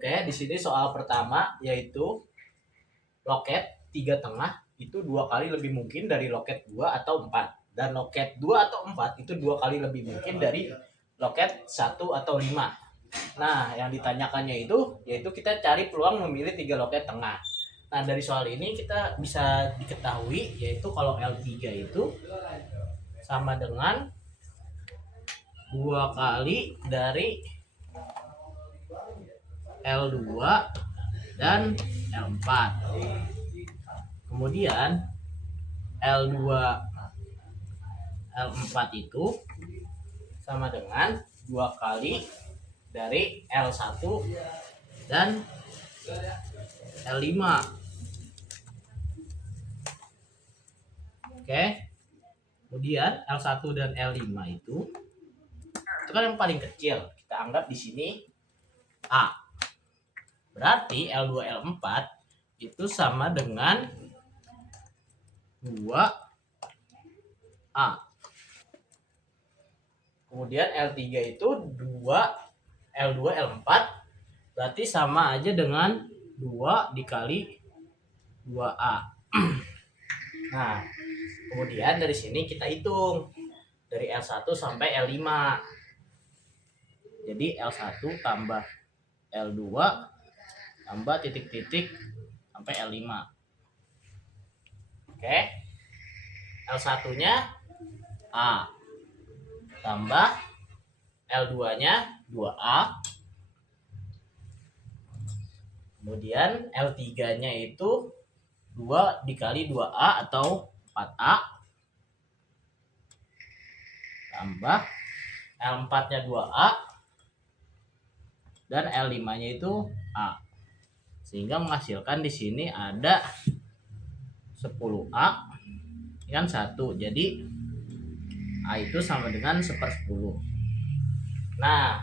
Oke, di sini soal pertama yaitu loket 3 tengah itu 2 kali lebih mungkin dari loket 2 atau 4. Dan loket 2 atau 4 itu 2 kali lebih mungkin dari loket 1 atau 5. Nah, yang ditanyakannya itu yaitu kita cari peluang memilih 3 loket tengah. Nah, dari soal ini kita bisa diketahui yaitu kalau L3 itu sama dengan 2 kali dari L2 dan L4. Kemudian L2 L4 itu sama dengan 2 kali dari L1 dan L5. Oke. Kemudian L1 dan L5 itu kan yang paling kecil. Kita anggap di sini A. Berarti L2 L4 itu sama dengan 2A. Kemudian L3 itu 2 L2 L4 berarti sama aja dengan 2 dikali 2A. Nah, kemudian dari sini kita hitung dari L1 sampai L5. Jadi L1 tambah L2 tambah titik-titik sampai L5. Oke. L1-nya A tambah L2-nya 2A. Kemudian L3-nya itu 2 dikali 2A atau 4A. Tambah L4-nya 2A. Dan L5-nya itu A. Sehingga menghasilkan di sini ada 10A kan 1. Jadi A itu sama dengan 1/10. Nah,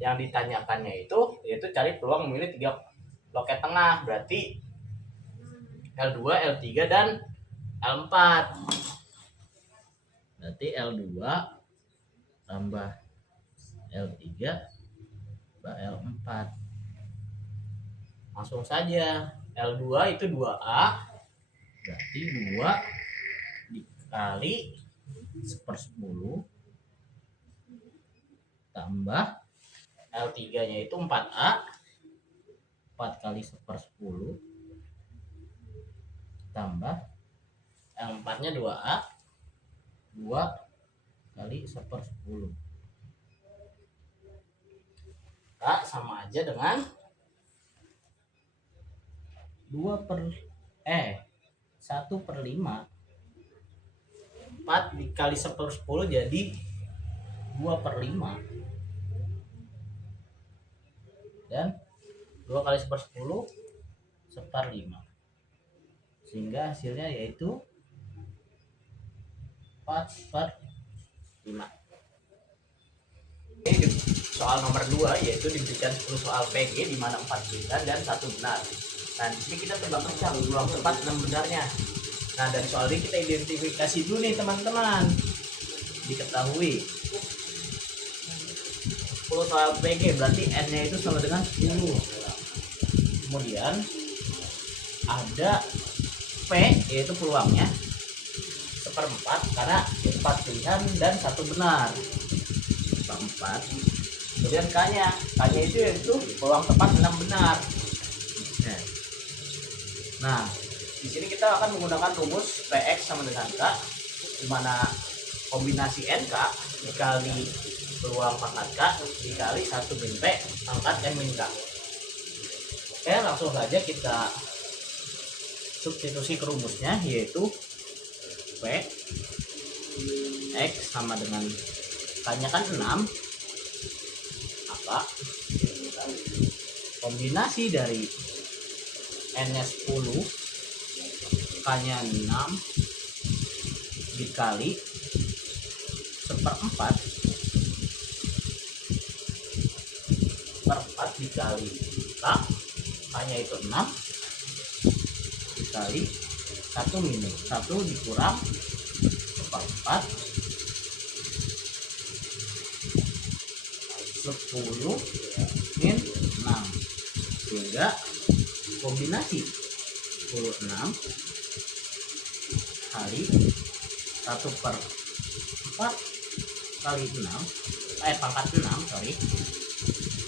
yang ditanyakannya itu yaitu cari peluang memilih 3 loket tengah. Berarti L2, L3 dan L4. Berarti L2 tambah L3 tambah L4. Langsung saja. L2 itu 2A. Berarti 2 dikali 1/10 tambah L3-nya itu 4A. 4 kali 1/10 tambah L4-nya 2A. 2 kali 1/10. A sama aja dengan 1/5. 4 dikali 1/10 jadi 2/5. Dan 2 kali 1/10 1/5. Sehingga hasilnya yaitu 4/5. Ini soal nomor 2 yaitu diberikan 10 soal PG di mana 4 benar dan 1 benar. Nah, di sini kita coba kencang peluang tepat 6 benarnya. Nah, dari soal ini kita identifikasi dulu nih teman-teman. Diketahui 10 soal PG berarti N-nya itu sama dengan 10. Kemudian ada P yaitu peluangnya 1/4 karena 4 pilihan dan 1 benar. 4. Kemudian K-nya itu peluang tepat 6 benar. Nah, di sini kita akan menggunakan rumus PX sama dengan K, di mana kombinasi NK dikali peluang pangkat K dikali 1 min P pangkat N min K. Oke, langsung saja kita substitusi ke rumusnya, yaitu P X sama dengan K-nya kan 6, apa kombinasi dari N-nya 10, K-nya 6 dikali 1/4 dikali K, K-nya itu 6 dikali 1 minus 1 dikurang 1/4 10 min 6. sehingga kombinasi 16 kali 1/4 kali 6 pangkat 6 sorry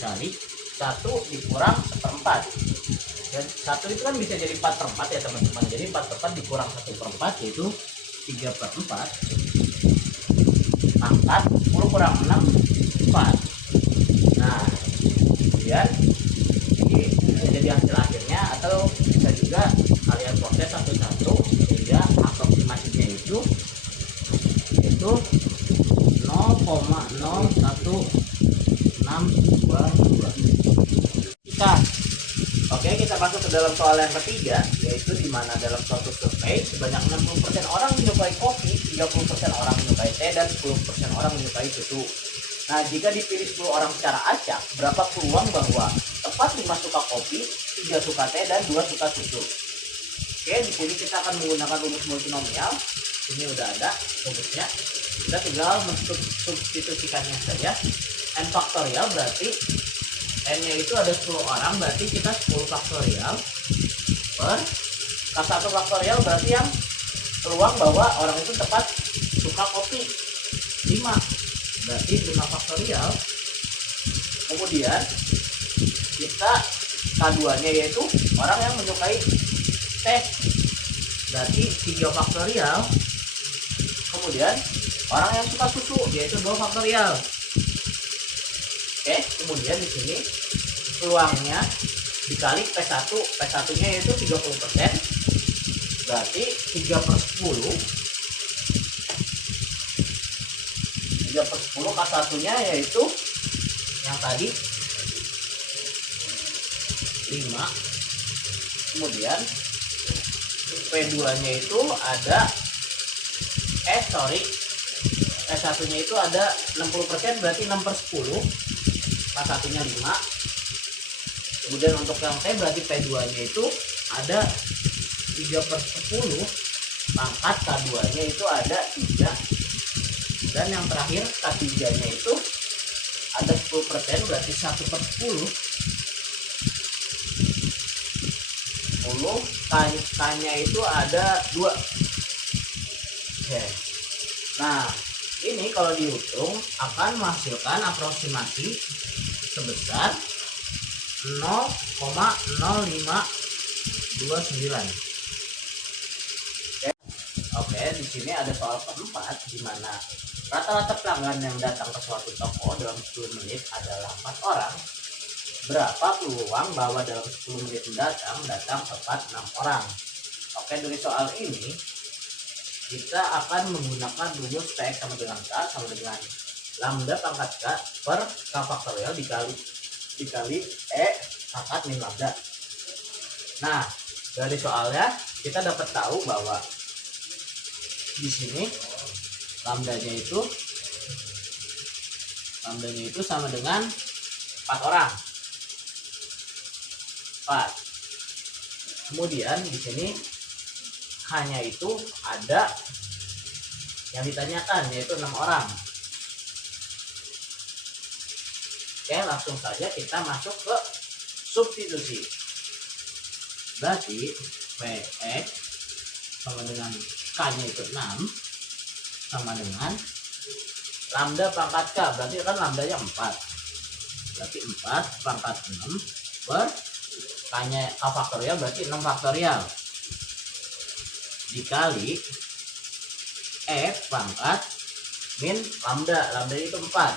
kali 1 dikurang 1/4. Dan 1 itu kan bisa jadi 4/4 ya teman-teman. Jadi 4/4 dikurang 1/4 yaitu 3/4 pangkat 10 kurang 6 4. Nah kemudian ini bisa jadi hasil akhirnya, atau bisa juga kalian proses satu-satu sehingga aproksimasinya itu 0,01622. Kita masuk ke dalam soal yang ketiga, yaitu di mana dalam suatu survei sebanyak 60% orang menyukai kopi, 30% orang menyukai teh, dan 10% orang menyukai susu. Nah, jika dipilih 10 orang secara acak, berapa peluang bahwa tepat 5 suka kopi, 3 suka teh, dan 2 suka susu? Oke, di sini kita akan menggunakan rumus multinomial. Ini udah ada rumusnya. Kita tinggal mensubstitusikannya saja. N faktorial berarti N-nya itu ada 10 orang, berarti kita 10 faktorial per K1 faktorial berarti yang peluang bahwa orang itu tepat suka kopi 5, berarti 5 faktorial. Kemudian kita K2 nya yaitu orang yang menyukai teh, berarti 3 faktorial. Kemudian orang yang suka susu yaitu 2 faktorial. Oke, kemudian di sini peluangnya dikali P1, P1 nya yaitu 30%, berarti 3/10. 3/10 K1 nya yaitu yang tadi 5. Kemudian P2 nya itu ada P1 nya itu ada 60%, berarti 6/10. K1 nya 5. Kemudian untuk yang T berarti P2 nya itu ada 3/10, pangkat K2 nya itu ada 3. Dan yang terakhir K3 nya itu ada 10%, berarti 1/10. 10 K nya itu ada 2. Oke. Nah, ini kalau dihitung akan menghasilkan aproksimasi sebesar 0,0529. Oke, di sini ada soal keempat di mana rata-rata pelanggan yang datang ke suatu toko dalam 10 menit adalah 4 orang. Berapa peluang bahwa dalam 10 menit mendatang datang tepat 6 orang? Oke, dari soal ini kita akan menggunakan rumus Px sama dengan K sama dengan lambda pangkat K per K faktorial dikali E pangkat min lambda. Nah, dari soalnya kita dapat tahu bahwa di sini lambdanya itu sama dengan 4 orang. 4. Kemudian di sini K-nya itu ada yang ditanyakan yaitu 6 orang. Oke, langsung saja kita masuk ke substitusi. Berarti Px sama dengan K-nya itu 6 sama dengan lambda pangkat K, berarti kan lambdanya 4. Berarti 4 pangkat 6 per K-nya K faktorial berarti 6 faktorial dikali E pangkat min lambda itu 4.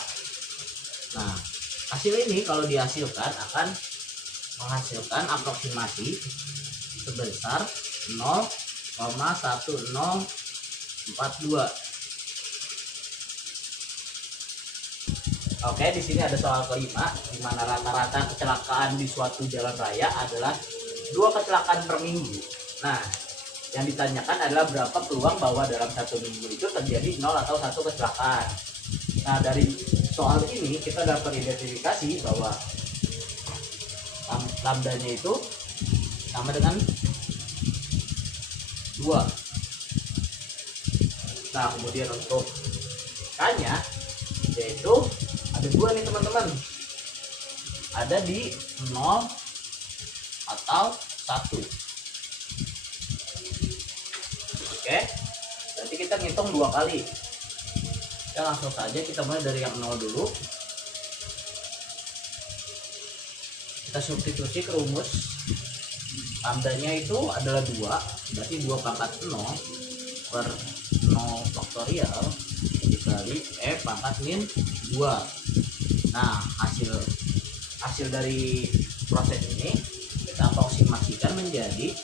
Nah, hasil ini kalau dihasilkan akan menghasilkan aproksimasi sebesar 0,1042. Oke, di sini ada soal kelima di mana rata-rata kecelakaan di suatu jalan raya adalah 2 kecelakaan per minggu. Nah, yang ditanyakan adalah berapa peluang bahwa dalam 1 minggu itu terjadi 0 atau 1 kecelakaan. Nah, dari soal ini kita dapat identifikasi bahwa lambdanya itu sama dengan 2. Nah, kemudian untuk K-nya yaitu ada 2 nih teman-teman. Ada di 0 atau 1. Oke, berarti kita ngitung 2 kali. Ya langsung saja kita mulai dari yang 0 dulu. Kita substitusi ke rumus. Lambdanya itu adalah 2, berarti 2 pangkat 0 per 0 faktorial dikali pangkat min 2. Nah, hasil dari proses ini kita aproksimasikan menjadi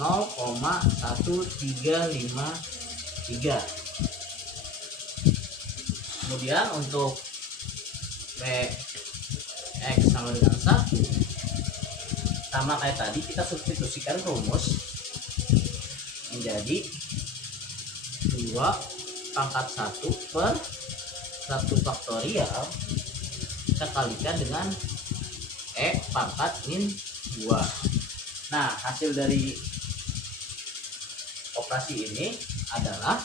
0,1353. Kemudian untuk Px sama dengan 1, sama kayak tadi kita substitusikan rumus menjadi 2 pangkat 1 per 1 faktorial kita kalikan dengan pangkat min 2. Nah, hasil dari operasi ini adalah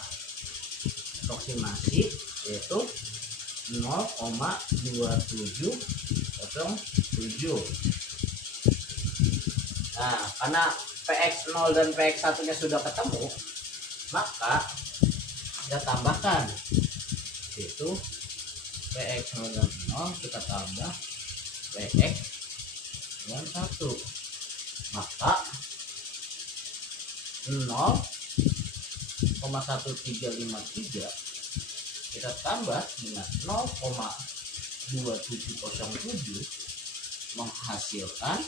aproksimasi, yaitu 0,2707. Nah, karena PX0 dan PX1 nya sudah ketemu, maka kita tambahkan, yaitu PX0 dan 0 kita tambah PX dengan 1, maka 0,1353 kita tambah dengan 0,2707 menghasilkan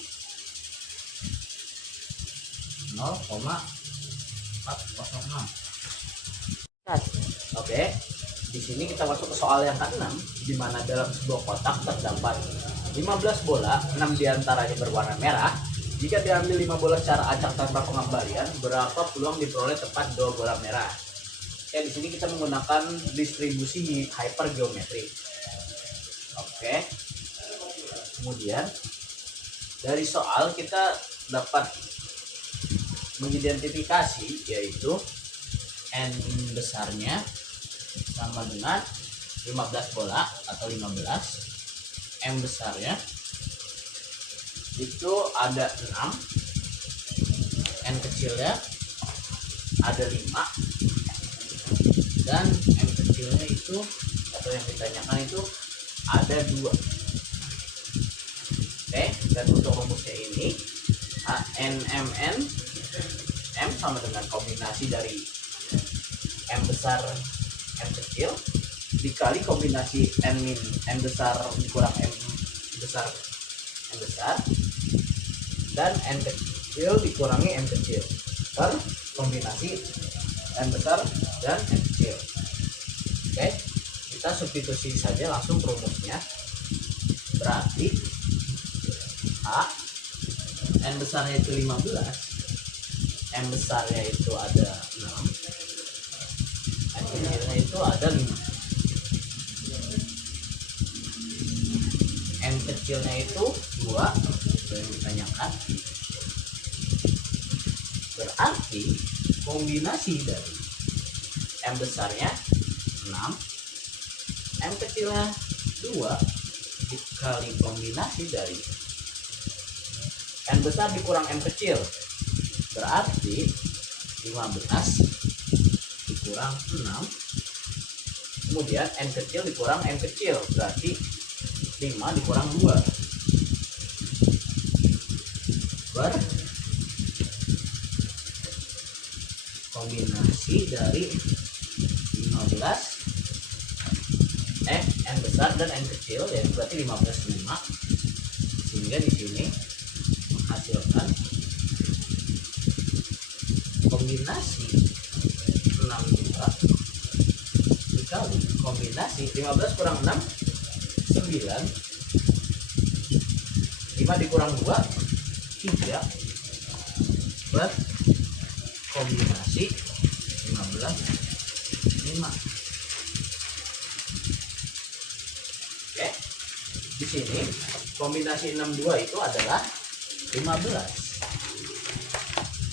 0,406. Oke, di sini kita masuk ke soal yang ke-6, di mana dalam sebuah kotak terdapat 15 bola, 6 diantaranya berwarna merah. Jika diambil 5 bola secara acak tanpa pengembalian, berapa peluang diperoleh tepat 2 bola merah? Oke, di sini kita menggunakan distribusi hypergeometri. Oke. Kemudian dari soal kita dapat mengidentifikasi, yaitu n besarnya sama dengan 15 bola atau 15. M besarnya itu ada 6, n kecilnya ada 5, dan m kecilnya itu atau yang ditanyakan itu ada 2. Oke, dan untuk rumusnya ini n m sama dengan kombinasi dari m besar m kecil dikali kombinasi n besar dikurang m besar dan n kecil dikurangi m kecil per kombinasi n besar dan n kecil. Oke, kita substitusi saja langsung rumusnya. Berarti A, n besarnya itu 15, m besarnya itu ada 6, n kecilnya itu ada 5. N kecilnya itu 2 yang ditanyakan. Berarti kombinasi dari M besarnya 6, M kecilnya 2 dikali kombinasi dari N besar dikurang M kecil, berarti 15 dikurang 6, kemudian N kecil dikurang M kecil, berarti 5 dikurang 2 per kombinasi dari 15 N besar dan N kecil, ya berarti 15 5, sehingga di sini menghasilkan kombinasi 6 juga dikali kombinasi 15 kurang 6 9, 5 dikurang 2 3 per kombinasi 15 5. Oke, di sini kombinasi 62 itu adalah 15.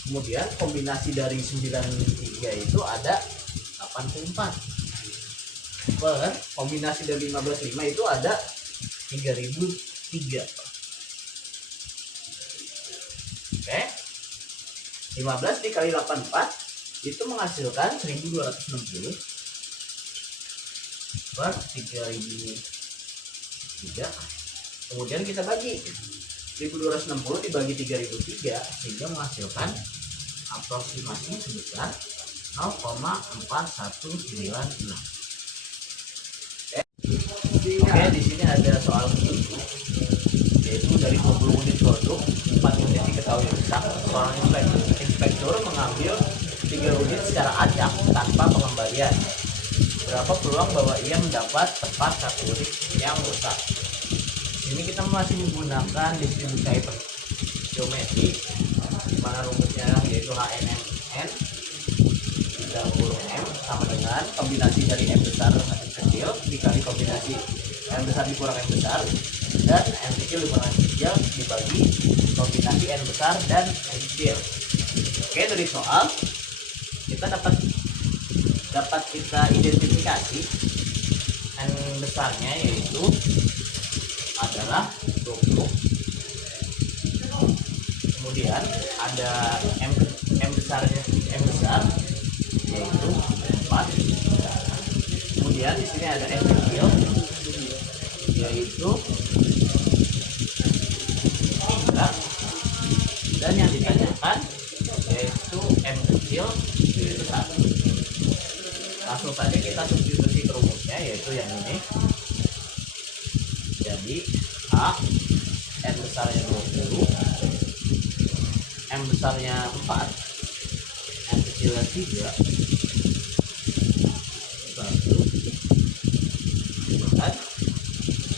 Kemudian kombinasi dari 93 itu ada 84 per kombinasi dari 15 5 itu ada 3003. 15 dikali 84 itu menghasilkan 1260 per 3003. Kemudian kita bagi 1260 dibagi 3003 sehingga menghasilkan aproksimasi sebesar 0,4196. Oke, di sini ada soal kedua, yaitu dari 20 unit produk 4 unit diketahui rusak. Seorang inspektur mengambil 3 unit secara acak tanpa pengembalian. Berapa peluang bahwa ia mendapat tepat 1 unit yang rusak? Ini kita masih menggunakan distribusi geometri, di mana rumusnya yaitu HNMN 30M sama dengan kombinasi dari M besar dan M kecil dikali kombinasi M besar dikurang M besar, dan M kecil dikurang M kecil dibagi kombinasi N besar dan M kecil. Oke, dari soal kita dapat kita identifikasi N besarnya yaitu adalah 20. Kemudian ada M besar yaitu 4. Kemudian di sini ada M kecil yaitu 3, dan yang ditanyakan yaitu M kecil yaitu 1. Langsung saja kita substitusi ke rumusnya yaitu yang ini. Jadi A, N besarnya 20, M besarnya 4, M kecilnya 3, 1, dan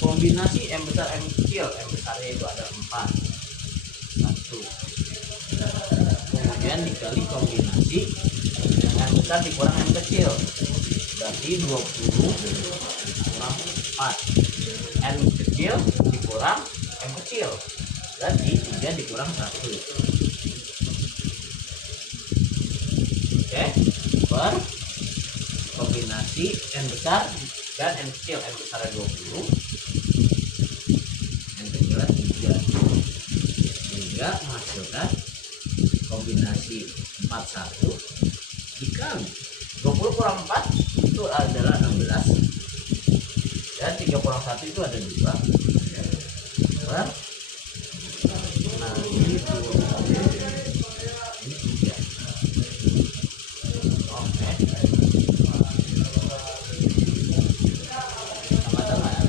kombinasi M besar M kecil, M besarnya itu ada 4, 1, kemudian dikali kombinasi M besar dikurang M kecil, berarti 20 kurang 4, N kecil dikurang M kecil, berarti 3 dikurang 1. Oke, per kombinasi N besar dan N kecil. N besarnya 20, N kecilnya 3, sehingga menghasilkan kombinasi 41 dikali 20 kurang 4 itu adalah 16, dan 3 kurang 1 itu ada 2 per ini 20 ini 3. Oke, sama dengan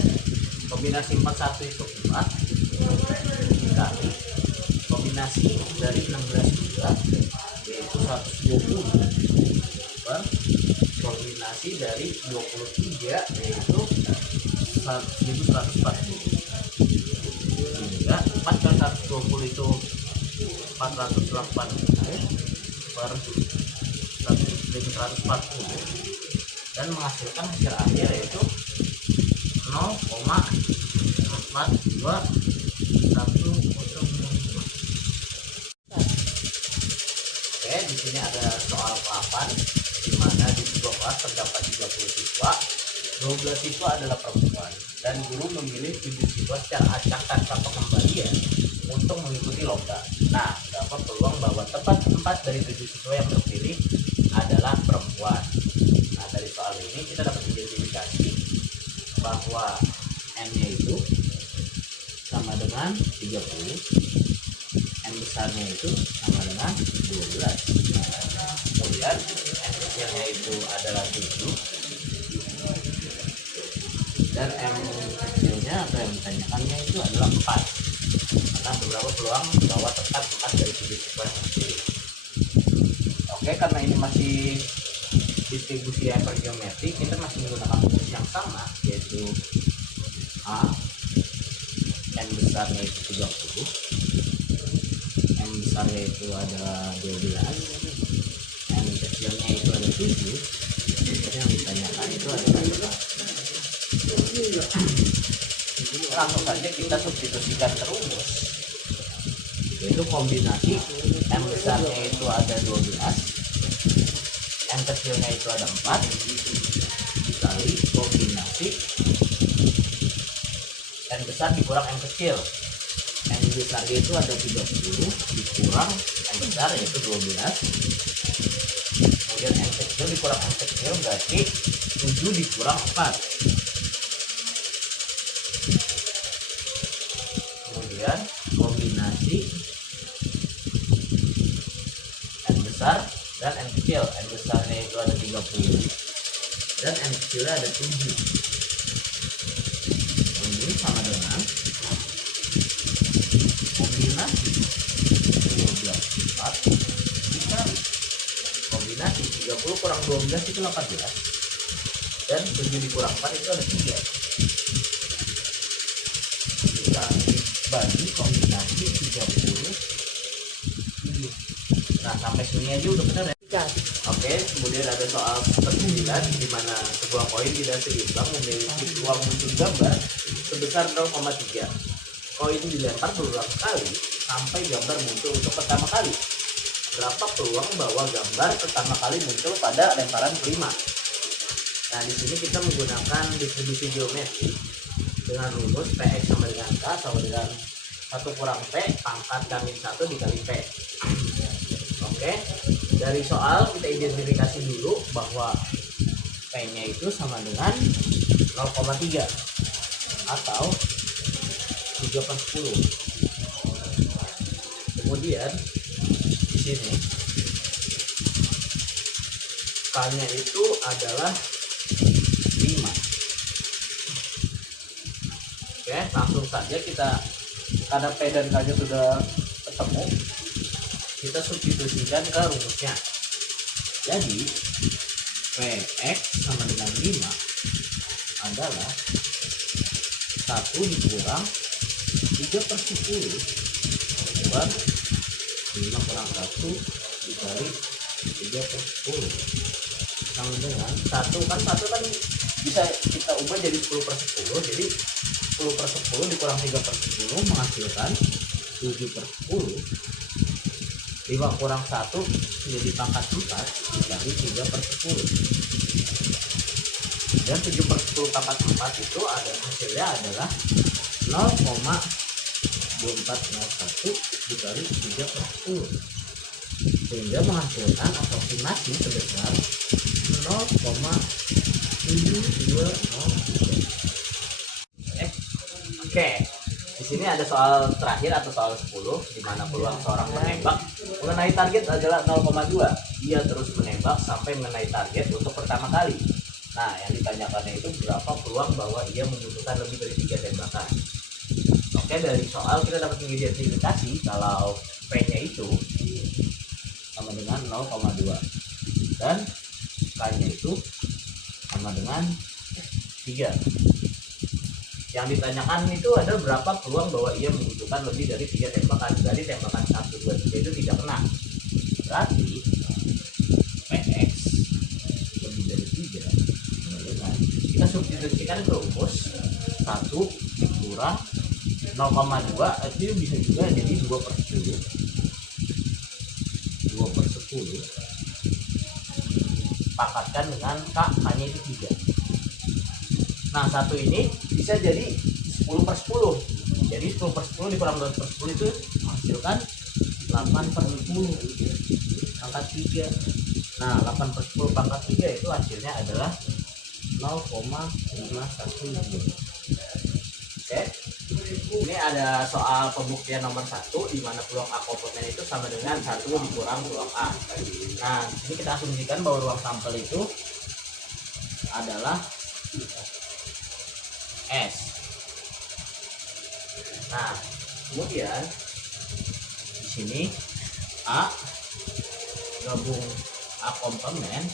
kombinasi 41 itu 4 dikali kombinasi dari 16 juga yaitu 120 per kombinasi dari 23 yaitu 1140, sehingga 4 kali 120 itu 480 per 1140, dan menghasilkan hasil akhir yaitu 0,42105. Oke, di sini ada soal 8 di mana di sebuah kelas terdapat 30 siswa, 12 siswa adalah perempuan, dan guru memilih 7 siswa secara acak tanpa pengembalian untuk mengikuti lomba. Nah, berapa peluang bahwa tepat 4 dari 7 siswa yang terpilih adalah perempuan? Nah, dari soal ini kita dapat identifikasi bahwa N-nya itu sama dengan 30, N besarnya itu sama dengan 12, kemudian N kecilnya itu adalah 7, dan M kecilnya atau yang ditanyakannya itu adalah 4. Karena beberapa peluang bahwa tepat 4 dari 7 siswa yang terpilih. Oke, karena ini masih distribusi hypergeometri, kita masih menggunakan rumus yang sama yaitu A, N besarnya itu 30, M besarnya itu ada 12, M kecilnya itu ada 7, yang ditanyakan itu adalah 4. Langsung saja kita substitusikan ke rumus, yaitu kombinasi M besarnya itu ada 12, M kecilnya itu ada 4 dikali kombinasi N besar dikurang M kecil. N besarnya itu ada 30 dikurang N besar yaitu 12. Kemudian N kecil dikurang N kecil berarti 7 dikurang 4. Kemudian kombinasi N besar dan N kecil. N besarnya itu ada 30 dan N kecilnya ada 7. Ini sama dengan kombinasi 12 4 dikali kombinasi 30 kurang 12 itu 18 dan 7 dikurang 4 itu ada 3 dibagi kombinasi 30. Nah sampai sini aja udah bener ya. Oke, kemudian ada soal 9 di mana sebuah koin tidak seimbang memiliki peluang muncul gambar sebesar 0,3. Koin dilempar berulang kali sampai gambar muncul untuk pertama kali. Berapa peluang bahwa gambar pertama kali muncul pada lemparan kelima? Nah, di sini kita menggunakan distribusi geometri dengan rumus Px sama dengan K sama dengan 1 kurang P pangkat kami 1 dikali P. Oke, dari soal kita identifikasi dulu bahwa P-nya itu sama dengan 0,3 atau 3/10. Kemudian di sini K-nya itu adalah 5. Oke, langsung saja kita, karena P dan K-nya sudah ketemu, kita substitusikan ke rumusnya. Jadi Px sama dengan 5 adalah 1 dikurang 3/10 buat 5 kurang 1 dikali 3/10 sama dengan 1 kan bisa kita ubah jadi 10/10. Jadi 10/10 dikurang 3/10 menghasilkan 7/10. 5 kurang 1 jadi pangkat 4 dikali 3/10. Dan 7/10 pangkat 4 itu ada hasilnya adalah 0,2401 dikali 3/10 sehingga menghasilkan aproksimasi sebesar 0,720. Oke. Di sini ada soal terakhir atau soal 10 di mana peluang seorang menembak mengenai target adalah 0,2. Ia terus menembak sampai mengenai target untuk pertama kali. Nah, yang ditanyakannya itu berapa peluang bahwa ia membutuhkan lebih dari 3 tembakan. Oke, dari soal kita dapat mengidentifikasi kalau P-nya itu sama dengan 0,2 dan K-nya itu sama dengan 3. Yang ditanyakan itu ada berapa peluang bahwa ia membutuhkan lebih dari 3 tembakan. Dari tembakan 1, 2, 3 itu tidak kena. Berarti Px lebih dari 3. Kita substitusikan ke rumus 1 dikurang 0,2 itu bisa juga jadi 2/10. 2/10 pakatkan dengan K-nya itu 3. Nah, 1 ini bisa jadi 10/10. Jadi 10/10 dikurang 2/10 itu menghasilkan 8/10 pangkat 3. Nah, 8/10 pangkat 3 itu hasilnya adalah 0,512. Oke. Ini ada soal pembuktian nomor 1 di mana peluang A komplement itu sama dengan 1 dikurang peluang A. Nah, di sini kita asumsikan bahwa ruang sampel itu adalah S. Nah, kemudian di sini A gabung A komplement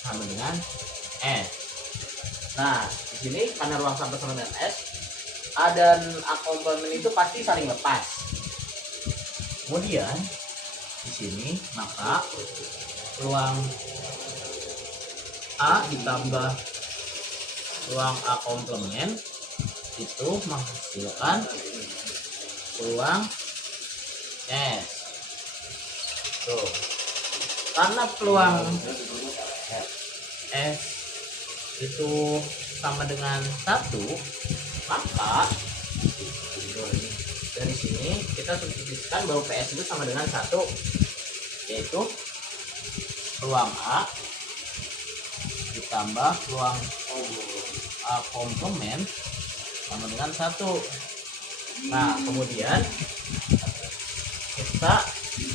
sama dengan S. Nah, di sini karena ruang sampel sama dengan S, A dan A komplement itu pasti saling lepas. Kemudian di sini maka ruang A ditambah ruang A komplement itu menghasilkan peluang S. Tuh. Karena peluang S itu sama dengan 1, maka dari sini kita kita substitusikan bahwa PS itu sama dengan 1, yaitu peluang A ditambah peluang A komplement sama dengan 1. Nah, kemudian kita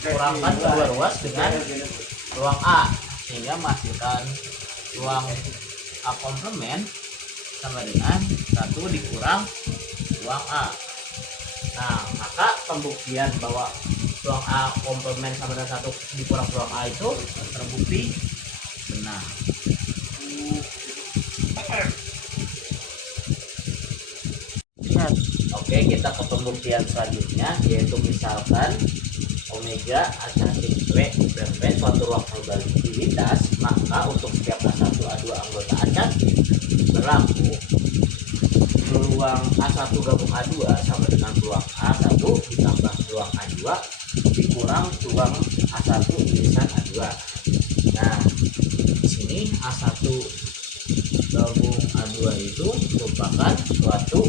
kurangkan kedua ruas dengan peluang A sehingga menghasilkan peluang A komplement sama dengan 1 dikurang peluang A. Nah, maka pembuktian bahwa peluang A komplement sama dengan 1 dikurang peluang A itu terbukti benar. Oke, kita ke pembuktian selanjutnya, yaitu misalkan omega acatik W bermain suatu ruang probabilitas, maka untuk setiap A1 A2 anggota acatik berlaku peluang A1 gabung A2 sama dengan peluang A1 ditambah peluang A2 dikurang peluang A1 irisan A2. Nah, di sini A1 gabung A2 itu merupakan suatu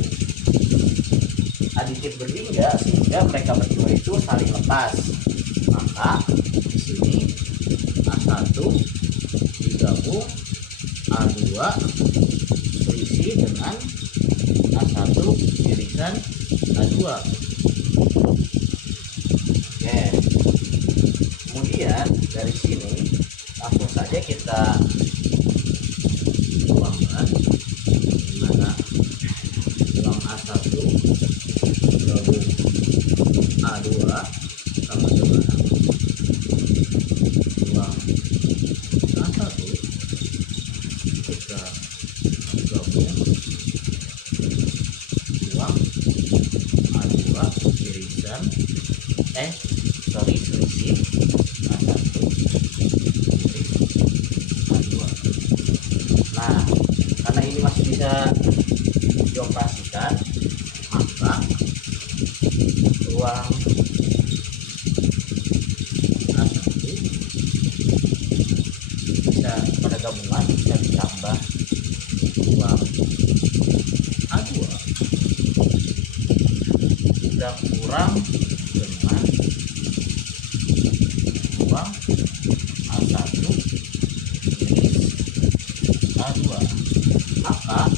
aditif berlingga sehingga mereka berdua itu saling lepas. Maka di sini A1 digabung A2 berisi dengan A1 irisan A2. Oke. Kemudian dari sini langsung saja kita tuangkan dimana peluang A1 gabung A2 sama dengan peluang A1 kita gabung peluang A2 irisan selisih A1 iris A2. Nah, karena ini masih bisa dioperasikan, maka peluang A1 bisa pada gabungan bisa ditambah peluang A2 sudah kurang dengan peluang A1 iris A2. Maka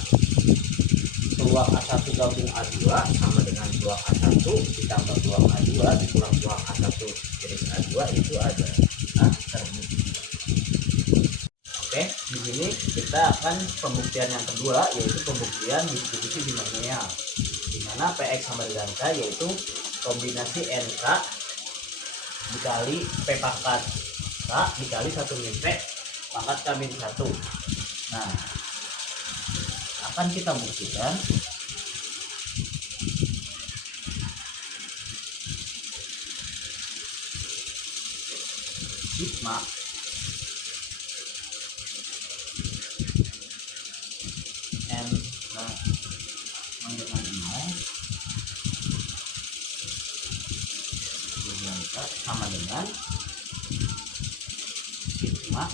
peluang A1 gabung A2 sama dengan peluang A1 ditambah peluang A2 dikurang peluang A1 iris A2 itu ada terbukti. Oke, di sini kita akan pembuktian yang kedua, yaitu pembuktian distribusi binomial, di mana PX sama dengan K yaitu kombinasi NK dikali P pangkat K dikali 1 min P pangkat K min 1. Nah, akan kita buktikan sigma n sama dengan 0 kemudian sama dengan sigma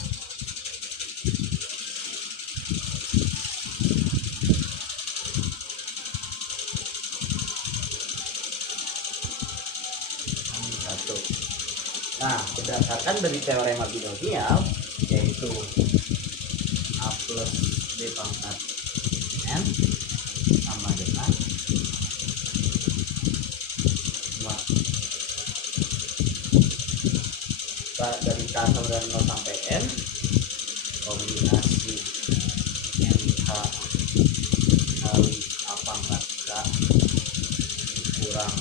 Nah, berdasarkan dari teorema binomial, yaitu A plus B pangkat N sama dengan dari K sama dengan 0 sampai N, kombinasi NK kali A pangkat K kurang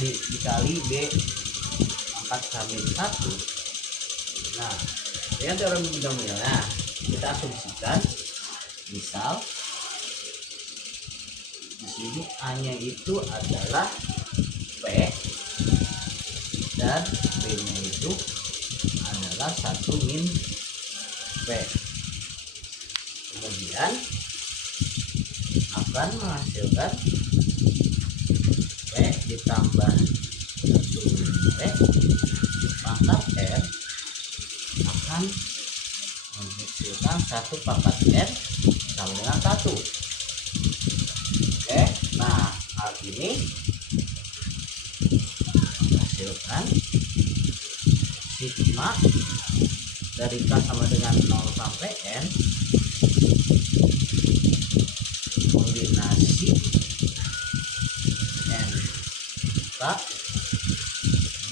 dikali B pangkat K min 1. Nah, dengan teorema binomialnya kita asumsikan misal di sini A-nya itu adalah P dan B-nya itu adalah 1 min P. Kemudian akan menghasilkan P ditambah 1 min P pangkat R akan menghasilkan 1 pangkat R sama dengan 1. Oke, nah hal ini dengan sigma dari K sama dengan 0 sampai N kombinasi N K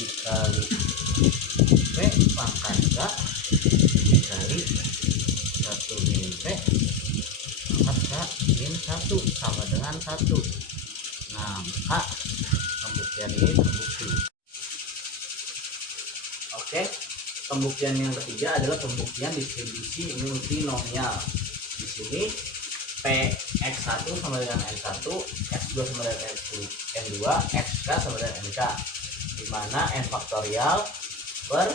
dikali P pangkat K dikali 1 min P pangkat K min 1 sama dengan 1. Nah, maka pembuktian ini terbukti. Oke, pembuktian yang ketiga adalah pembuktian distribusi multinomial. Di sini Px1 sama dengan N1, X2 sama dengan N2, Xk sama dengan Nk, di mana N faktorial per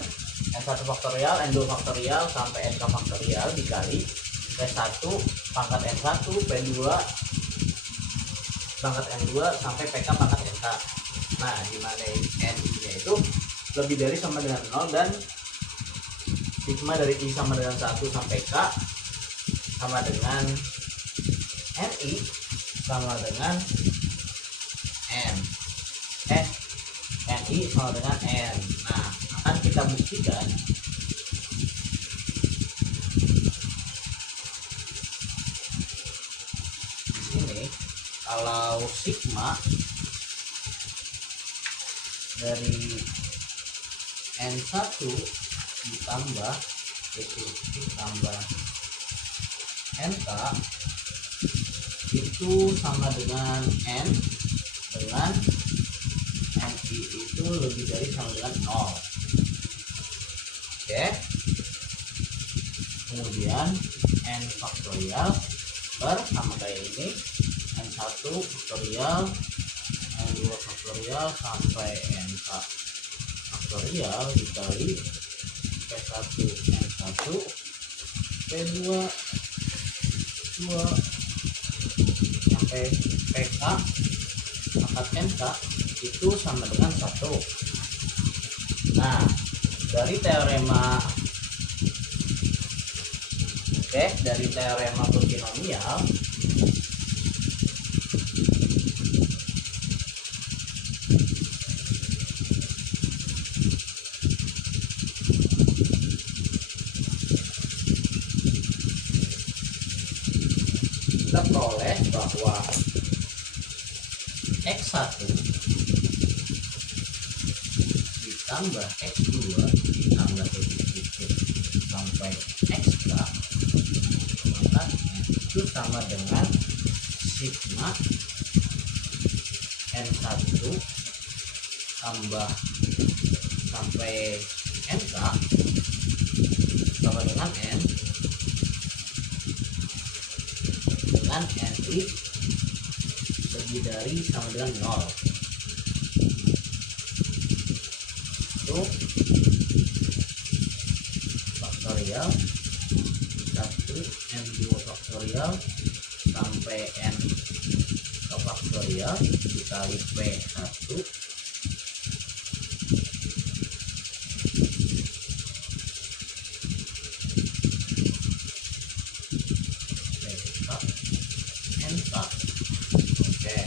N1 faktorial, N2 faktorial sampai Nk faktorial dikali P1 pangkat N1, P2 pangkat N2 sampai Pk pangkat Nk. Nah, di mana N-nya itu lebih dari sama dengan 0 dan sigma dari I sama dengan 1 sampai K sama dengan Ni sama dengan N. Ni sama dengan N. Nah, akan kita buktikan di sini kalau sigma dari N1 ditambah Nk itu sama dengan N dengan Ni itu lebih dari sama dengan 0. Oke, kemudian N faktorial per sama kayak ini N1 faktorial, N2 faktorial sampai Nk faktorial dikali P1 N1 P2 2 sampai Pk pangkat Nk itu sama dengan 1. Nah, dari teorema multinomial kita peroleh bahwa X1 ditambah X2 ditambah sampai Xk maka itu sama dengan sigma N1 tambah sampai Nk sama dengan N dengan Ni lebih dari sama dengan 0. Itu faktorial 1 N2 faktorial sampai N ke faktorial dikali P1 Nk. Oke,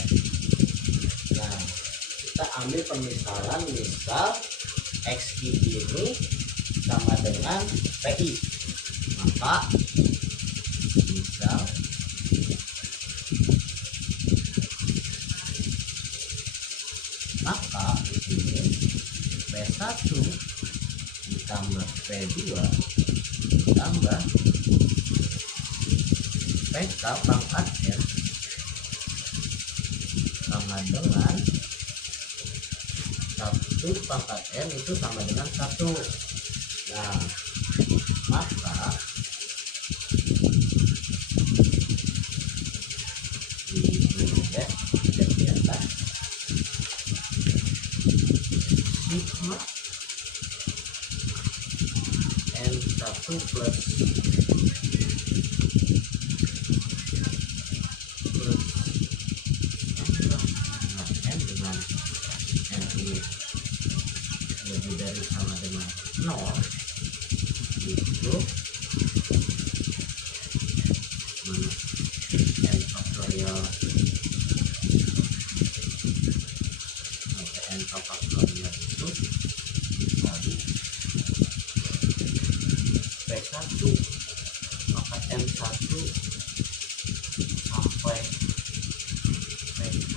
nah kita ambil pemisalan, misal Xi ini sama dengan Pi, maka misal di sini P1 ditambah P2 ditambah Pk pangkat N sama dengan 1 pangkat N itu sama dengan 1. Nah, maka di atas sigma N1 plus N dengan Ni lebih dari sama dengan 0 itu mana N faktorial sampai N faktorial itu 1 maka M1 sampai PK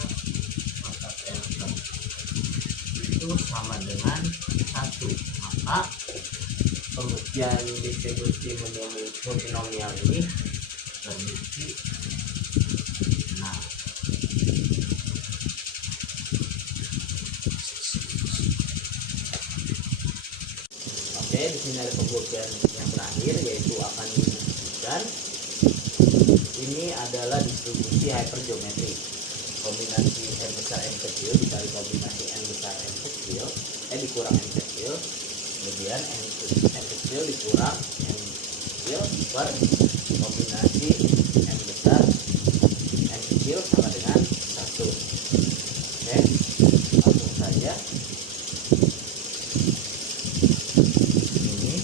maka M1 itu sama dengan 1. Maka pembuktian distribusi multinomial ini terbukti. Nah, oke, di sini ada pembuktian yang terakhir, yaitu akan dibuktikan ini adalah distribusi hypergeometrik. Kombinasi n besar n kecil dikali kombinasi n besar n kecil dikurang n kecil, kemudian n kecil dikurang n kecil per kombinasi n besar n kecil sama dengan 1. Oke, langsung saja. Ini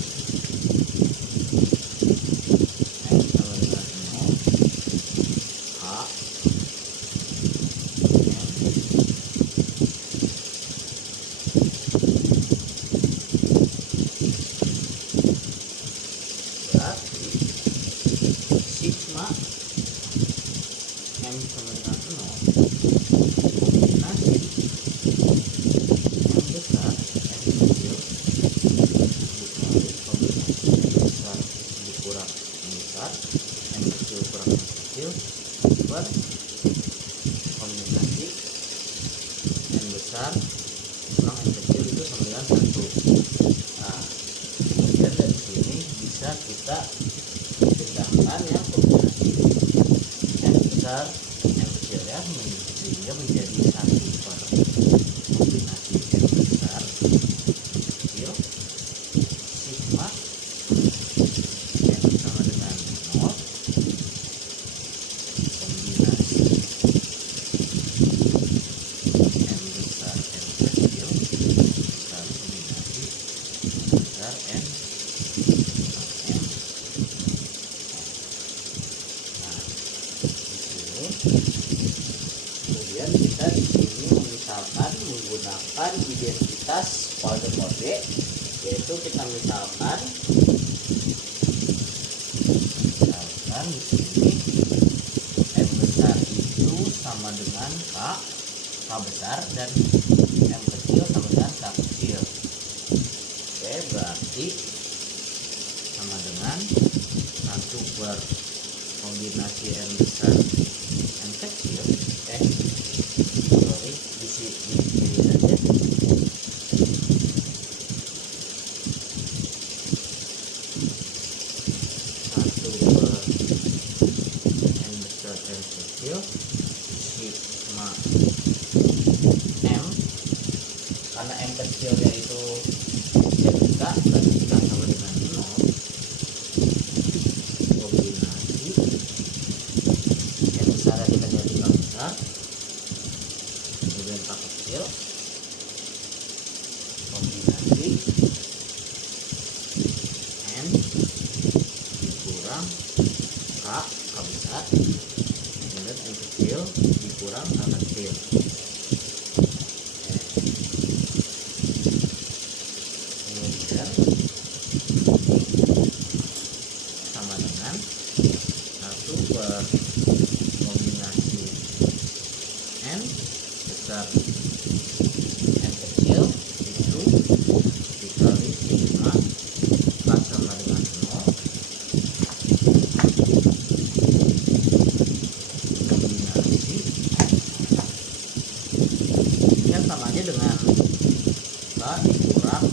n sama dengan 0, h berarti sigma m sama dengan 0 kombinasi m besar n kecil dikali kombinasi n besar dikurang n besar n kecil kurang n kecil per kombinasi n besar kurang n kecil itu sama dengan 1. Nah, kemudian dari sini bisa kita pindahkan ya kombinasi n besar n kecil ya, sehingga menjadi 1 per kombinasi n besar kecil sigma n sama dengan 0 kombinasi n besar n kecil besar kombinasi besar n n. Nah, di sini kemudian kita di sini misalkan menggunakan identitas kode-kode, yaitu kita misalkan di sini n besar itu sama dengan k besar dan m kecil sama dengan k kecil. Oke, berarti sama dengan 1 per kombinasi n besar n kecil sorry di sini saja, 1 per n besar n kecil sigma m, karena m kecilnya itu ketika berarti kita sama dengan 0 kombinasi n besar kita jadi k besar kemudian k kecil kombinasi n dikurang k besar kemudian n kecil dikurang k kecil. Kemudian sama dengan 1 per kombinasi n besar n kecil itu dikali sigma k sama dengan 0 kombinasi yang sama aja dengan k dikurang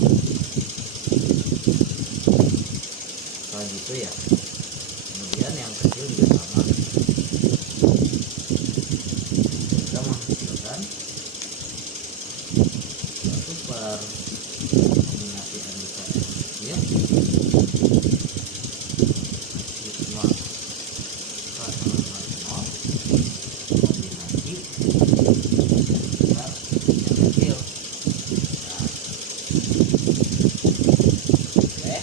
k gitu ya. Kemudian yang kecil juga sama, kita menghasilkan 1 per kombinasi n besar n kecil sigma k sama dengan 0 kombinasi n besar n kecil. Nah, oke,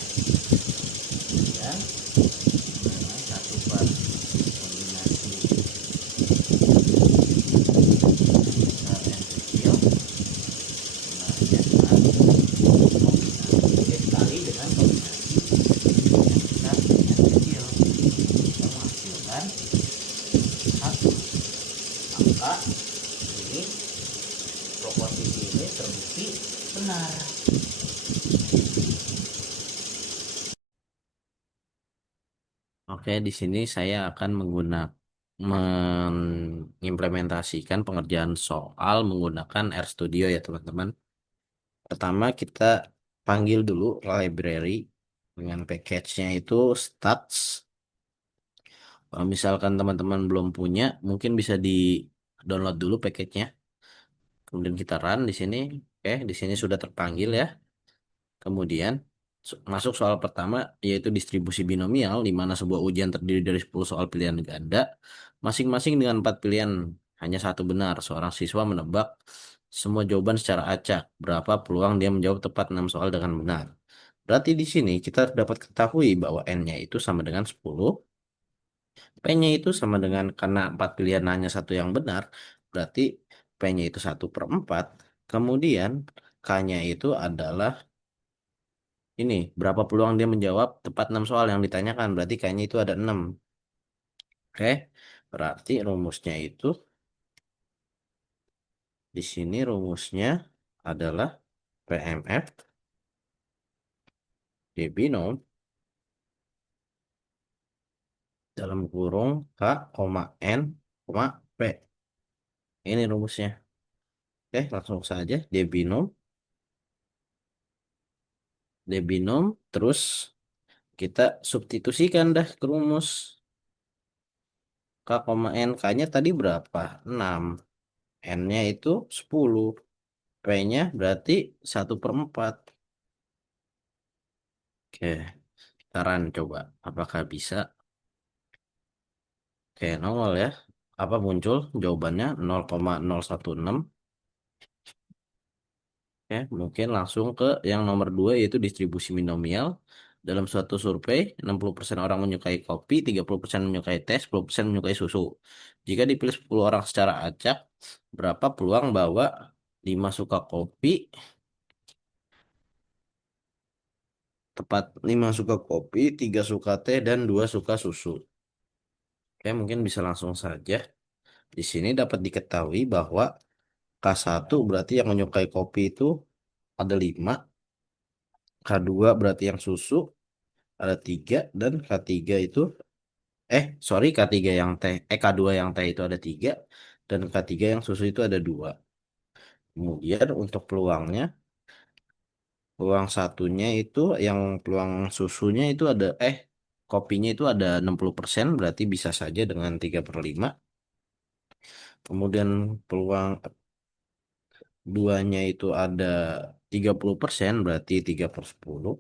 kemudian dengan 1 per kombinasi n besar n kecil kembalinya dengan kombinasi dikali dengan kombinasi n besar berarti benar. Oke, di sini saya akan mengimplementasikan pengerjaan soal menggunakan RStudio ya teman-teman. Pertama kita panggil dulu library dengan package-nya itu stats. Kalau misalkan teman-teman belum punya, mungkin bisa di download dulu package-nya. Kemudian kita run di sini. Oke, di sini sudah terpanggil ya. Kemudian masuk soal pertama yaitu distribusi binomial di mana sebuah ujian terdiri dari 10 soal pilihan ganda masing-masing dengan 4 pilihan hanya satu benar. Seorang siswa menebak semua jawaban secara acak. Berapa peluang dia menjawab tepat 6 soal dengan benar. Berarti di sini kita dapat ketahui bahwa n-nya itu sama dengan 10, p-nya itu sama dengan karena 4 pilihan hanya satu yang benar, berarti p-nya itu 1/4. Kemudian k-nya itu adalah ini berapa peluang dia menjawab tepat 6 soal yang ditanyakan, berarti kayaknya itu ada 6. Oke, berarti rumusnya itu di sini rumusnya adalah PMF D binom dalam kurung K, N, P. Ini rumusnya. Oke, langsung saja D binom terus kita substitusikan dah ke rumus K, N. K-nya tadi berapa? 6. N-nya itu 10. P-nya berarti 1/4. Oke, saran coba. Apakah bisa? Oke, nongol ya. Apa muncul? Jawabannya 0,016. Oke, mungkin langsung ke yang nomor 2 yaitu distribusi binomial. Dalam suatu survei, 60% orang menyukai kopi, 30% menyukai teh, 10% menyukai susu. Jika dipilih 10 orang secara acak, berapa peluang bahwa 5 suka kopi, tepat 5 suka kopi, 3 suka teh, dan 2 suka susu. Oke, mungkin bisa langsung saja. Di sini dapat diketahui bahwa K1 berarti yang menyukai kopi itu ada 5, K2 berarti yang susu ada 3, dan K3 itu, sorry, K3 yang teh, K2 yang teh itu ada 3, dan K3 yang susu itu ada 2. Kemudian untuk peluangnya, peluang satunya itu yang peluang susunya itu ada, kopinya itu ada 60%, berarti bisa saja dengan 3/5. Kemudian peluang duanya itu ada 30%, berarti 3/10.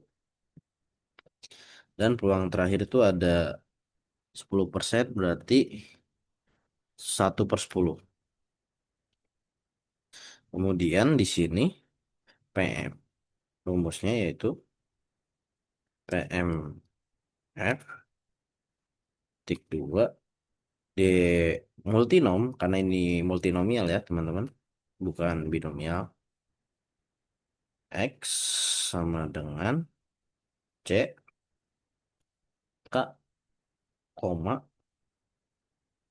Dan peluang terakhir itu ada 10%, berarti 1/10. Kemudian di sini PM rumusnya yaitu PMF tik 2 di multinom, karena ini multinomial ya teman-teman, bukan binomial. X sama dengan C, K, koma,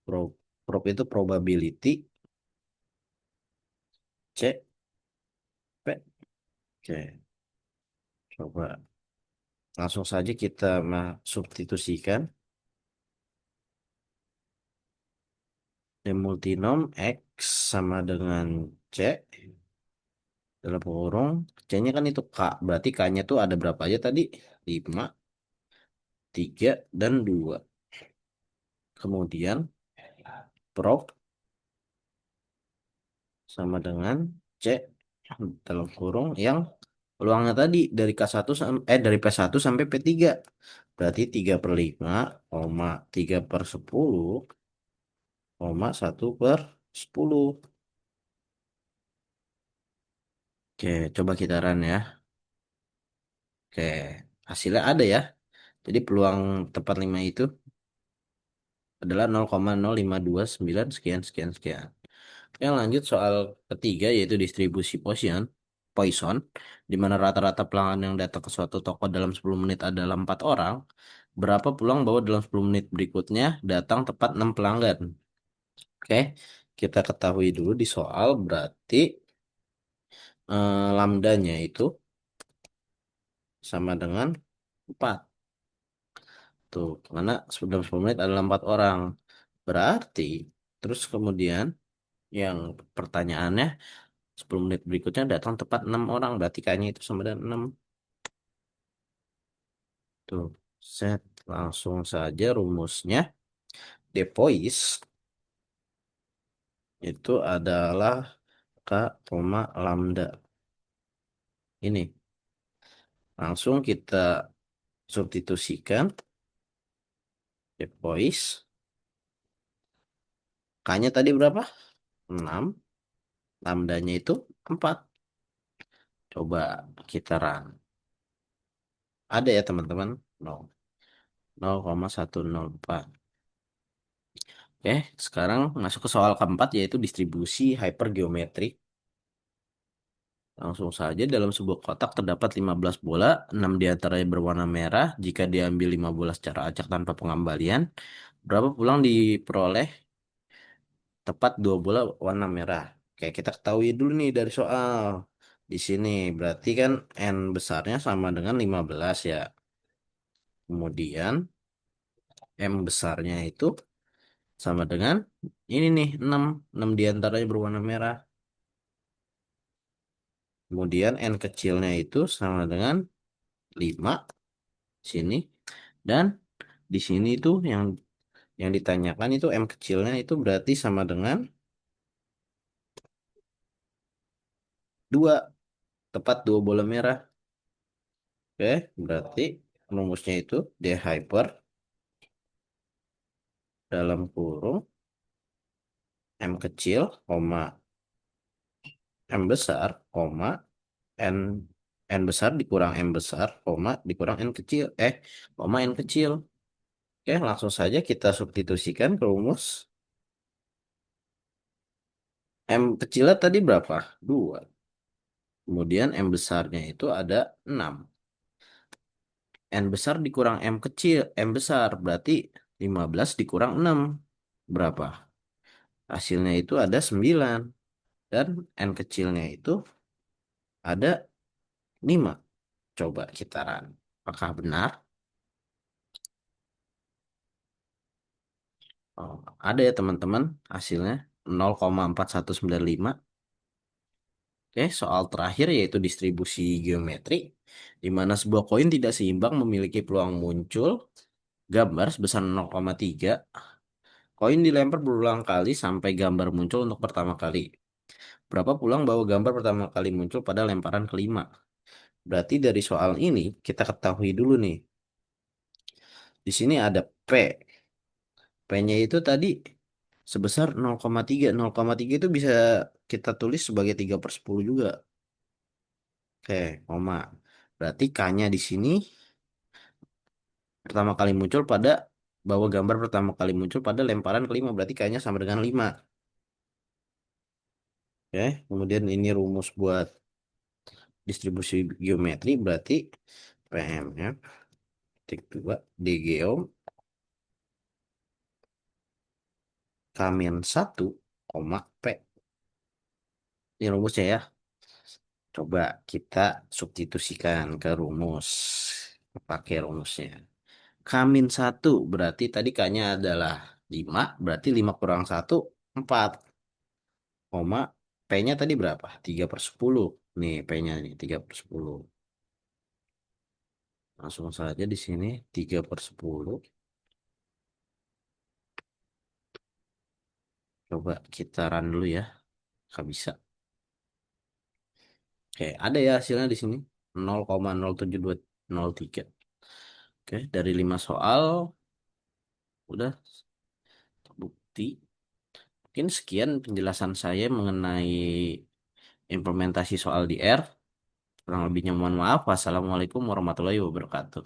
prop itu probability, C, P. Oke, coba langsung saja kita substitusikan. Dan multinom X sama dengan C dalam kurung C-nya kan itu K, berarti K-nya tuh ada berapa aja tadi? 5, 3, dan 2. Kemudian prop sama dengan C dalam kurung yang peluangnya tadi dari dari P1 sampai P3. Berarti 3/5, 3/10, 1/10. Oke, coba kita run ya. Oke, hasilnya ada ya. Jadi peluang tepat 5 itu adalah 0,0529 sekian sekian sekian. Yang lanjut soal ketiga yaitu distribusi Poisson, di mana rata-rata pelanggan yang datang ke suatu toko dalam 10 menit adalah 4 orang. Berapa peluang bahwa dalam 10 menit berikutnya datang tepat 6 pelanggan? Oke, kita ketahui dulu di soal berarti lambdanya itu sama dengan 4. Tuh, karena dalam 10 menit adalah 4 orang. Berarti, terus kemudian yang pertanyaannya 10 menit berikutnya datang tepat 6 orang. Berarti kayaknya itu sama dengan 6. Tuh, set. Langsung saja rumusnya. Depois itu adalah K, koma, lambda. Ini. Langsung kita substitusikan. Depois. K-nya tadi berapa? 6. Lambdanya itu 4. Coba kita run. Ada ya teman-teman? 0. 0,104. Oke, sekarang masuk ke soal keempat yaitu distribusi hypergeometrik. Langsung saja dalam sebuah kotak terdapat 15 bola, 6 diantaranya berwarna merah. Jika diambil 5 bola secara acak tanpa pengembalian, berapa pulang diperoleh tepat 2 bola warna merah? Oke, kita ketahui dulu nih dari soal. Di sini berarti kan N besarnya sama dengan 15 ya. Kemudian M besarnya itu sama dengan ini nih 6. 6 diantaranya berwarna merah. Kemudian N kecilnya itu sama dengan 5 sini. Dan di sini itu yang ditanyakan itu M kecilnya itu berarti sama dengan 2. Tepat 2 bola merah. Oke, berarti rumusnya itu D hyper dalam kurung M kecil, koma M besar, koma N N besar dikurang M besar, koma dikurang N kecil, koma N kecil. Oke, langsung saja kita substitusikan ke rumus. M kecilnya tadi berapa? 2. Kemudian M besarnya itu ada 6. N besar dikurang M kecil, M besar berarti 15 dikurang 6. Berapa? Hasilnya itu ada 9. Dan N kecilnya itu ada 5. Coba kita run. Apakah benar? Oh, ada ya teman-teman hasilnya 0,4195. Oke, soal terakhir yaitu distribusi geometri, di mana sebuah koin tidak seimbang memiliki peluang muncul gambar sebesar 0,3. Koin dilempar berulang kali sampai gambar muncul untuk pertama kali. Berapa pulang bahwa gambar pertama kali muncul pada lemparan kelima? Berarti dari soal ini kita ketahui dulu nih. Di sini ada P. P-nya itu tadi sebesar 0,3. 0,3 itu bisa kita tulis sebagai 3/10 juga. Oke, koma. Berarti K-nya di sini pertama kali muncul pada bahwa gambar pertama kali muncul pada lemparan kelima. Berarti K-nya sama dengan 5. Oke, kemudian ini rumus buat distribusi geometri berarti PMF titik 2 DGO Kamin 1, koma P. Ini rumusnya ya. Coba kita substitusikan ke rumus. Pakai rumusnya. Kamin 1 berarti tadi K-nya adalah 5. Berarti 5 kurang 1, 4. Koma P-nya tadi berapa? 3/10. Nih P-nya nih 3/10. Langsung saja di sini 3/10. Coba kita run dulu ya. Nggak bisa. Oke, ada ya hasilnya di sini 0,07203. Oke, dari 5 soal udah terbukti. Mungkin sekian penjelasan saya mengenai implementasi soal di R. Kurang lebihnya mohon maaf. Wassalamualaikum warahmatullahi wabarakatuh.